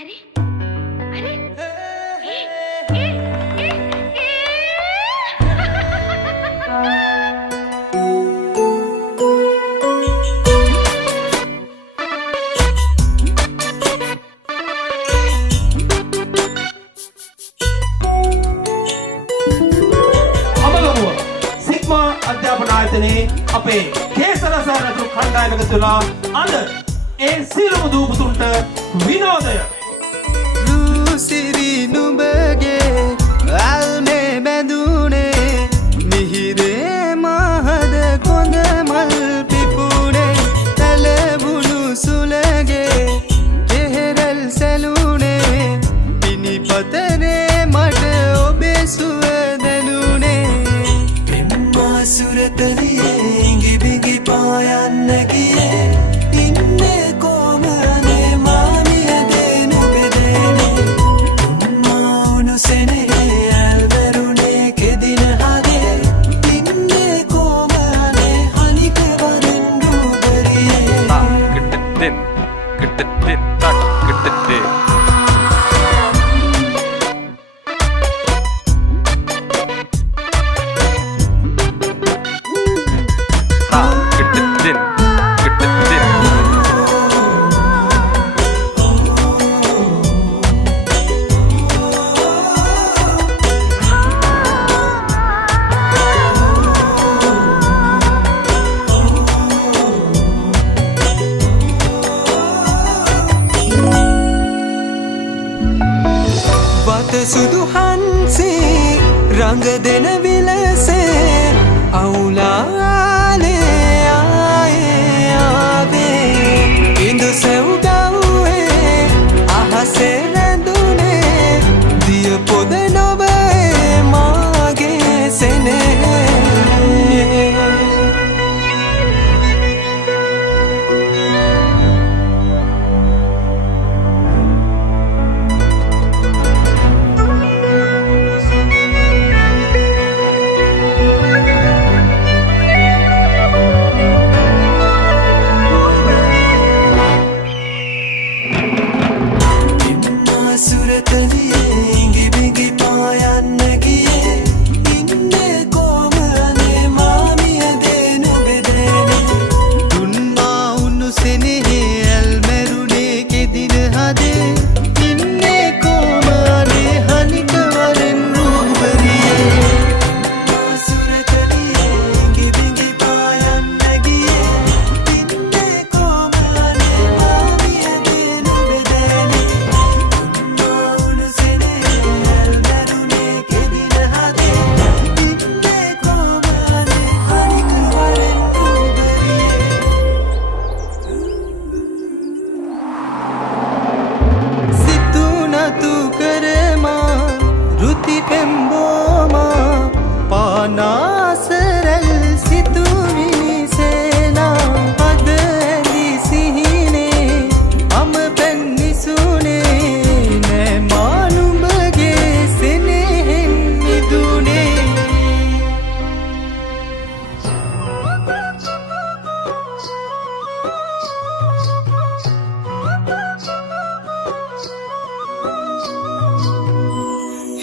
अरे अरे ए, ए, ए, අමලමුව සිග්මා අධ්‍යාපන ආයතනයේ අපේ කේසර සර් ඇතුළු කණ්ඩායමක තුලා අද ඒ සියලුම දූපුතුන්ට විනෝදය रूसिरी नुबगे आलमे बंदूने मिहिरे महद कोंद मल पिपुने तलबुनु सुलगे तेहरल सलूने पिनी पतरे मट ओबे सुवदनुने पिम्मा सुरतलिए इंगी बिंगी पायन्न किए इन्ने कोमने मामिया देनु बेदेने उन्माउनु सेने अलवरुने के दिन हागे इन्ने कोमने हनिक वरन रूबरिए Gittin, tak, gittin. Ha, gittin. වත සුදු හන්සේ රඟ දෙන විලසේ අවුලාලේ ආයේ ආවේ ඉඳු සෙව්ගව්වේ අහසේ නැඳුනේ දිය පොද නොවේ මාගේ සෙනෙහේ सुरतलिए इंगी बिंगी पायन्न किए इन्ने कोमने मामिया देनु बेदेने दुन्मा उनु सेने अलमेरुने के दिन हदे इन्ने कोमने हनिक वरन रूबरिए सुरतलिए इंगी बिंगी पायन्न किए इन्ने कोमने मामिया देनु बेदेने सितुनतु करमा रुति पेम्बोमा पानासरल सितुमिनि सेना पदली सिहिने अम पेन्निसुने ने मानुमगे सेनेहेन मिदुने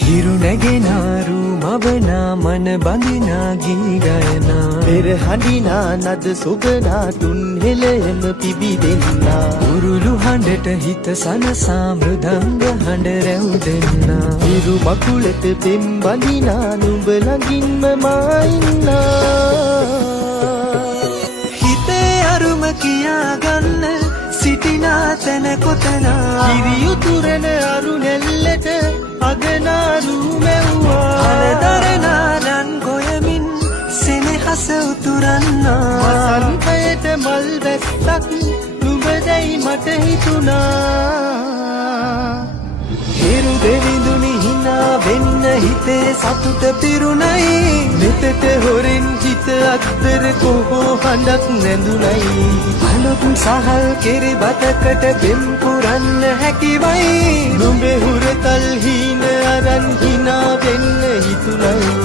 හිරු නැගෙනාරු මවනා මන බඳිනා ගී ගයනා පෙර හඬිනා නද සොබනා තුන් හෙළයම පිබිදෙන්නා උරුළු හඬට හිත සනසා මෘදංග හඬ රැව් දෙන්නා හිරු මකුලට පෙම් බඳිනා නුඹ ළඟින්ම මා ඉන්නා හිතේ අරුම කියා ගන්න සිටිනා තැන කොතනා කිරියුතුරන අරු නෙල්ලට අගනාරු මෙව්වා අනදරනාරන් ගොයමින් සෙනෙහස උතුරන්නා වසන්තයට මල් වැස්සක් නුඹදැයි මට හිතුණා හිරු දෙවිඳුනි හිනා වෙන්න හිතේ සතුට පිරුණයි මෙතට හොරෙන් හිත අත්තර කොහෝ හඬක් නැඳුනයි අලුත් සහල් කෙරි බතකට බෙම් පුරන්න හැකිවයි නුඹේ හුරතල් හීන අරන් හිනා වෙන්න හිතුණයි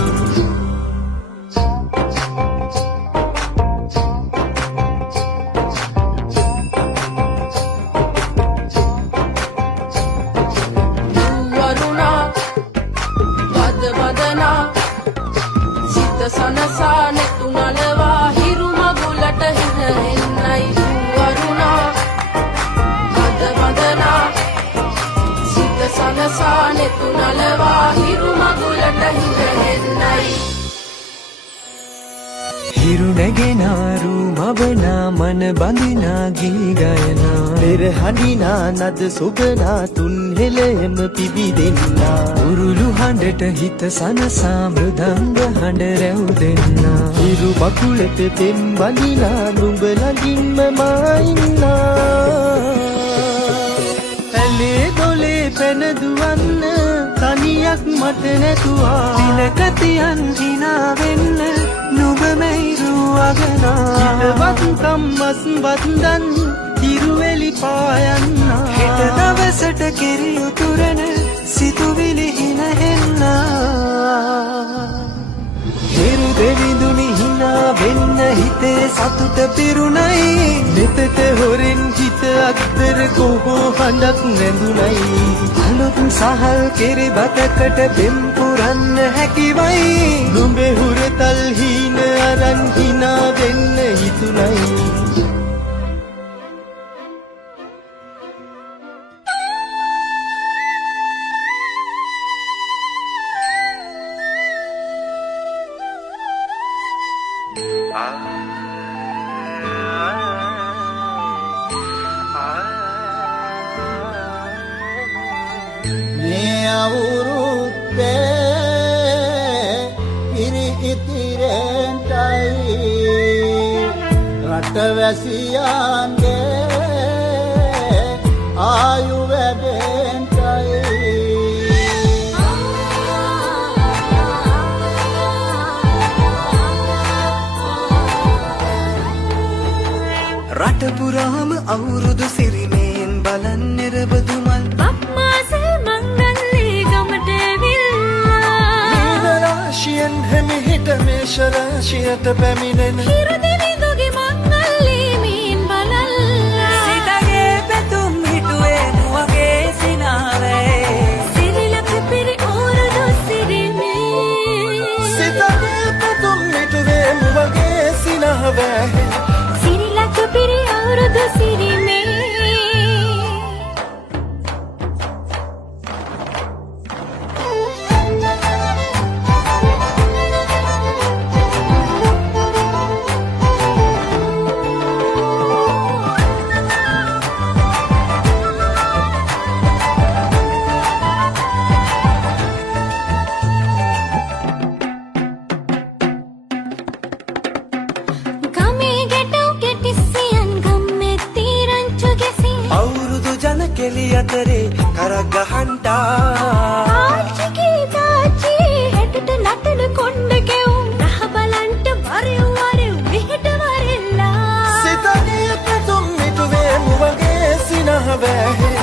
හිරු නැගෙනාරු මවනා මන බඳිනා ගී ගයනා පෙර හඬිනා නද සුබනා තුන් හෙළෙම පිබිදෙන්නා උරුළු හඬට හිත සනසා මෘදංග හඬ රැව් දෙන්නා හිරු බකුලට පෙම් බඳිනා නුඹ ළඟින්ම මා ඉන්නා ඇලේ දොලේ පැන දුවන්න තනියක් මට නැතුවා දිනකතියන් හිනා වෙන්න නුඹ මෙහිරු අගනා හිතවත් කම්මස් වන්දන් හිරුවෙලි පායන්නා හෙට දවසට කෙරි උතුරන සිතුවිලි හිනහෙන්නා හිරු දෙවිඳුනි හිනා වෙන්න හිතේ සතුට පිරුණයි නෙතට හොරෙන් හිත අත්තර කොහො හඬක් නැඳුනයි අලුත් සහල් කෙරි බතකට පෙම් පුරන්න හැකිවයි නුඹේ හුරතල් හීන අරන් හිනා වෙන්න හිතුනයි මේ අවුරුද්දේ ඉරි ඉතිරෙන්ටයි රටවැසියන්ගේ ආයු වැඩෙන්ටයි රට පුරාම අවුරුදු සිරිමයෙන් බලන් නිරබදුමල් අප්මාසේ මංගල්ලේ ගමට ඇවිල්ලා රාශියෙන් හැමිහිට මේෂ රාශියට පැමිණෙන හිරු දෙවිඳුගේ මංගල්ලේ මීන් බලල්ලා සිතගේ පැතුම් හිටුවේ නුවගේ සිනාවේ සිරිලක පිරි ඕරුදු සිරිමේ සිතගේ පැතුම් හිටුවේ මුවගේ සිනහවෑ සිරිලක පිරි ඕරුදු සිරිමේ අවුරුදු ජන කෙලි අතරේ කරක් ගහන්ටා ආච්චිගේ තාච්චි හෙටට නටන කොණ්ඩ ගෙවුම් රහ බලන්ට වරෙව් මෙහෙට වරෙල්ලා සිතගේ පැතුම් හිටුවේ මුවගේ සිනහවෑ